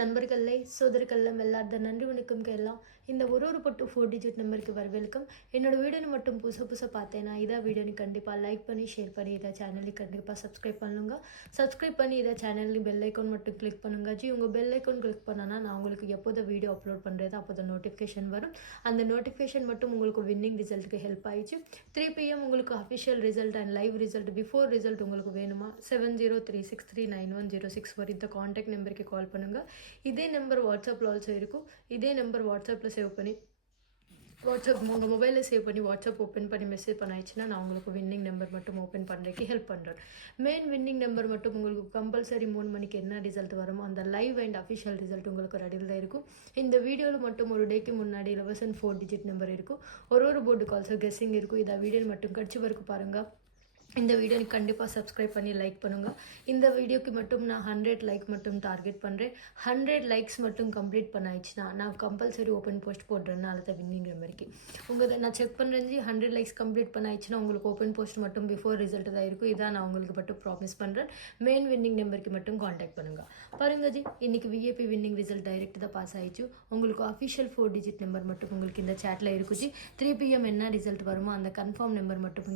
நண்பர்களே சோதர்கள்லாம் எல்லாத்த நன்றி வணக்கம் எல்லாம் இந்த ஒரு பட்டு 4 டிஜிட் நம்பருக்கு வரவேல்கம். என்னோட வீடியோ மட்டும் புதுசாக பார்த்தேன்னா இதை வீடியோனு கண்டிப்பாக லைக் பண்ணி ஷேர் பண்ணி இதை சேனலுக்கு கண்டிப்பாக சப்ஸ்கிரைப் பண்ணுங்க. சப்ஸ்கிரைப் பண்ணி இதை சேனலுக்கு பெல் ஐக்கான் மட்டும் கிளிக் பண்ணுங்க. உங்கள் பெல் ஐக்கான் கிளிக் பண்ணனா நான் உங்களுக்கு எப்போது வீடியோ அப்லோட் பண்ணுறது அப்போது நோட்டிஃபிகேஷன் வரும். அந்த நோட்டிஃபிகேஷன் மட்டும் உங்களுக்கு வின்னிங் ரிசல்ட்டுக்கு ஹெல்ப் ஆயிடுச்சு. 3 PM உங்களுக்கு official result and live result before result உங்களுக்கு வேணுமா 7036391061 இந்த காண்டாக்ட் நம்பருக்கு கால் பண்ணுங்க. இதே நம்பர் வாட்ஸ்அப்பில் ஆல்சோ இருக்கும். இதே நம்பர் வாட்ஸ்அப்பில் சேவ் பண்ணி உங்கள் மொபைலில் சேவ் பண்ணி வாட்ஸ்அப் ஓப்பன் பண்ணி மெசேஜ் பண்ணாயிடுச்சுன்னா நான் உங்களுக்கு வின்னிங் நம்பர் மட்டும் ஓப்பன் பண்ணுறதுக்கு ஹெல்ப் பண்ணுறேன். மெயின் வின்னிங் நம்பர் மட்டும் உங்களுக்கு கம்பல்சரி 3 மணிக்கு என்ன ரிசல்ட் வருமோ அந்த லைவ் அண்ட் அஃபிஷியல் ரிசல்ட் உங்களுக்கு ரெடியில் தான் இருக்கும். இந்த வீடியோவில் மட்டும் ஒரு டேக்கு முன்னாடி 4 டிஜிட் நம்பர் இருக்கும். ஒரு போர்டுக்கு ஆல்சோ கெஸ்ஸிங் இருக்கும். இதை வீடியோ மட்டும் கட்சி வரைக்கும் பாருங்கள். இந்த வீடியோ கண்டிப்பாக சப்ஸ்கிரைப் பண்ணி லைக் பண்ணுங்கள். இந்த வீடியோக்கு மட்டும் நான் 100 லைக் மட்டும் டார்கெட் பண்ணுறேன். 100 லைக்ஸ் மட்டும் கம்ப்ளீட் பண்ணாயிடுச்சுன்னா நான் கம்பல்சரி ஓப்பன் போஸ்ட் போடுறேன்னால தான் வின்னிங் நம்பருக்கு நான் செக் பண்ணுறேன். 100 லைக்ஸ் கம்ப்ளீட் பண்ணாயிடுச்சுன்னா உங்களுக்கு ஓப்பன் போஸ்ட் மட்டும் பிஃபோர் ரிசல்ட் தான் இருக்கும். இதான் நான் உங்களுக்கு மட்டும் ப்ராமிஸ் பண்ணுறேன். மெயின் வின்னிங் நம்பருக்கு மட்டும் காண்டாக்ட் பண்ணுங்கள். பாருங்க ஜி, இன்னைக்கு விஏபி வின்னிங் ரிசல்ட் டைரக்ட் தான் பாஸ் ஆயிடுச்சு. உங்களுக்கு அஃபிஷியல் 4 டிஜிட் நம்பர் மட்டும் உங்களுக்கு இந்த சேட்டில் இருக்கும் ஜி. 3 PM என்ன ரிசல்ட் வருமோ அந்த கன்ஃபார்ம் நம்பர் மட்டும்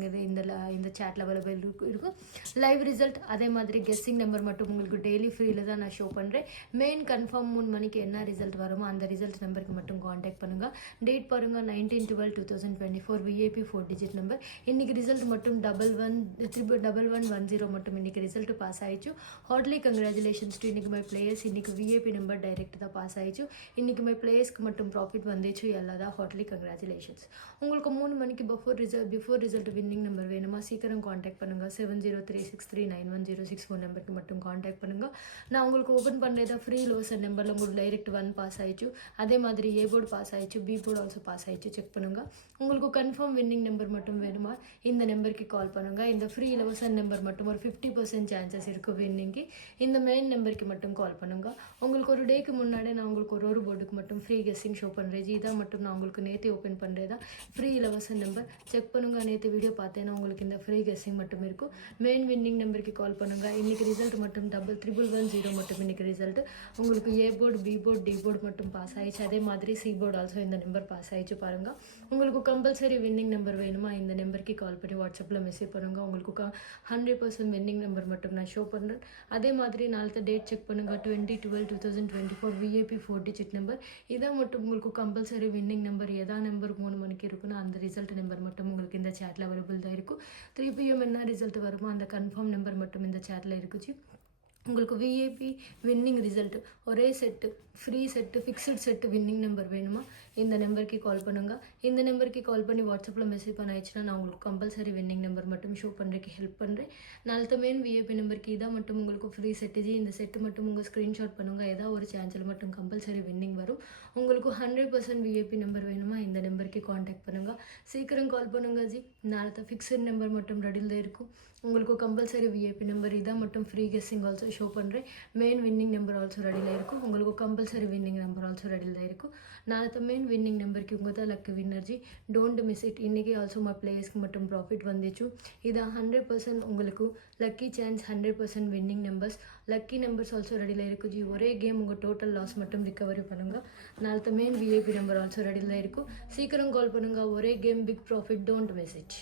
இந்த சேட்டில் அவைலபிள் இருக்கும். லைவ் ரிசல்ட் அதே மாதிரி கெஸ்ஸிங் நம்பர் மட்டும் உங்களுக்கு டெய்லி ஃப்ரீல தான் நான் ஷோ பண்ணுறேன். மெயின் கன்ஃபார்ம் 3 மணிக்கு என்ன ரிசல்ட் வருமோ அந்த ரிசல்ட் நம்பருக்கு மட்டும் காண்டாக்ட் பண்ணுங்க. டேட் பாருங்க 19/12/2024 விஏபி 4 டிஜிட் நம்பர். இன்னைக்கு ரிசல்ட் மட்டும் 1110 மட்டும் இன்னைக்கு ரிசல்ட் பாஸ் ஆயிடுச்சு. ஹார்ட்லி கங்க்ராச்சுலேஷன்ஸ் டு இன்னைக்கு மை பிளேயர்ஸ். இன்னைக்கு விஏபி நம்பர் டைரக்ட் தான் பாஸ் ஆயிடுச்சு. இன்னைக்கு மை பிளேயர்ஸ்க்கு மட்டும் ப்ராஃபிட் வந்துச்சு. எல்லாதான் ஹார்ட்லி கங்க்ராச்சுலேஷன்ஸ். உங்களுக்கு 3 மணிக்கு பிஃபோர் ரிசல்ட் வின்னிங் நம்பர் வேணுமா சீக்கிரம் காண்டாக்ட் பண்ணுங்க. 7036391061 நம்பருக்கு மட்டும் காண்டாக்ட் பண்ணுங்க. நான் உங்களுக்கு ஓப்பன் பண்ணுறதா ஃப்ரீ லோசன் நம்பரில் உங்களுக்கு டைரக்ட் 1 பாஸ் ஆயிடுச்சு. அதே மாதிரி ஏ போர்டு பாஸ் ஆயிடுச்சு, பி போர்டு ஆல்சோ பாஸ் ஆயிடுச்சு. செக் பண்ணுங்க. உங்களுக்கு கன்ஃபார்ம் வின்னிங் நம்பர் மட்டும் வேணுமா இந்த நம்பருக்கு கால் பண்ணுங்க. இந்த ஃப்ரீ லோசன் நம்பர் மட்டும் ஒரு 50% சான்சஸ் இருக்கு வின்னிங்கு. இந்த மெயின் நம்பருக்கு மட்டும் கால் பண்ணுங்க. உங்களுக்கு ஒரு டேக்கு முன்னாடி நான் உங்களுக்கு ஒரு போர்டுக்கு மட்டும் ஃப்ரீ கெஸ்ஸிங் ஷோ பண்ணுறேன். இதான் மட்டும் நான் உங்களுக்கு நேற்று ஓப்பன் பண்ணுறதா ஃப்ரீ லோசன் நம்பர். செக் பண்ணுங்க. நேற்று வீடியோ பார்த்தேன்னா உங்களுக்கு இந்த ஃப்ரீ கெஸ்ஸிங் மட்டும் இருக்கும். மெயின் வின்னிங் நம்பருக்கு கால் பண்ணுங்க. இன்னைக்கு ரிசல்ட் மட்டும் 1110 மட்டும் இன்னைக்கு ரிசல்ட் உங்களுக்கு A board, B board, D board மட்டும் பாஸ் ஆயிடுச்சு. அதே மாதிரி சி போர்டு ஆல்சோ இந்த நம்பர் பாஸ் ஆயிடுச்சு. பாருங்க, உங்களுக்கு கம்பல்சரி வின்னிங் நம்பர் வேணுமா இந்த நம்பருக்கு கால் பண்ணி வாட்ஸ்அப்பில் மெசேஜ் பண்ணுங்க. உங்களுக்கு 100% வின்னிங் நம்பர் மட்டும் நான் ஷோ பண்ணுறேன். அதே மாதிரி நாளைக்கு டேட் செக் பண்ணுங்க. 20/12/2024 விஏபி 4 டிஜிட் நம்பர். இதை மட்டும் உங்களுக்கு கம்பல்சரி வின்னிங் நம்பர் எதா நம்பர் 3 மணிக்கு இருக்குன்னா அந்த ரிசல்ட் நம்பர் மட்டும் உங்களுக்கு இந்த சேட்டில் அவைலபிள் தான் இருக்கும். 3 PM என்ன ரிசல்ட் வருமோ அந்த கன்ஃபார்ம் நம்பர் மட்டும் இந்த சேட்டில் இருக்குச்சு. உங்களுக்கு விஏபி வின்னிங் ரிசல்ட் ஒரே set free set fixed set winning number வேணுமா இந்த நம்பருக்கு கால் பண்ணுங்க. இந்த நம்பருக்கு கால் பண்ணி வாட்ஸ்அப்பில் மெசேஜ் பண்ணாயிடுச்சுன்னா நான் உங்களுக்கு கம்பல்சரி வின்னிங் நம்பர் மட்டும் ஷோ பண்ணுறதுக்கு ஹெல்ப் பண்ணுறேன். நாளைக்கு மெயின் விஏபி நம்பருக்கு இதான் மட்டும் உங்களுக்கு ஃப்ரீ செட்டு ஜி. இந்த செட்டு மட்டும் உங்கள் ஸ்க்ரீன்ஷாட் பண்ணுங்க. ஏதாவது ஒரு சான்ஸில் மட்டும் கம்பல்சரி வின்னிங் வரும். உங்களுக்கு 100% விஏபி நம்பர் வேணுமா இந்த நம்பருக்கு காண்டாக்ட் பண்ணுங்க. சீக்கிரம் கால் பண்ணுங்க ஜி. நாளைக்கு ஃபிக்ஸ்டு நம்பர் மட்டும் ரெடியில் தான் இருக்கும். உங்களுக்கு கம்பல்சரி விஏபி நம்பர் இதான் மட்டும் ஃப்ரீ கெஸ்ஸிங் ஆல்சோ ஷோ பண்ணுறேன். மெயின் வின்னிங் நம்பர் ஆல்சோ ரெடியில் இருக்கும். உங்களுக்கு கம்பல்சரி வின்னிங் நம்பர் ஆல்சோ ரெடியில் தான் இருக்கும். நாளைக்கு மெயின் வின்னிங் நம்பருக்கு உங்கள் தான் லக்கு வின்னர்ஜி. Don't miss it. இன்றைக்கி ஆல்சோ மை பிளேயர்ஸ்க்கு மட்டும் ப்ராஃபிட் வந்துச்சு. இதான் 100% உங்களுக்கு lucky chance. 100% winning numbers lucky numbers also ரெடியில் இருக்கும் ஜி. ஒரே கேம் உங்கள் டோட்டல் லாஸ் மட்டும் ரிகவரி பண்ணுங்கள். நாளைக்கு மெயின் விஏபி நம்பர் ஆல்சோ ரெடியில் இருக்கும். சீக்கிரம் கால் பண்ணுங்கள். ஒரே game big profit. Don't miss it.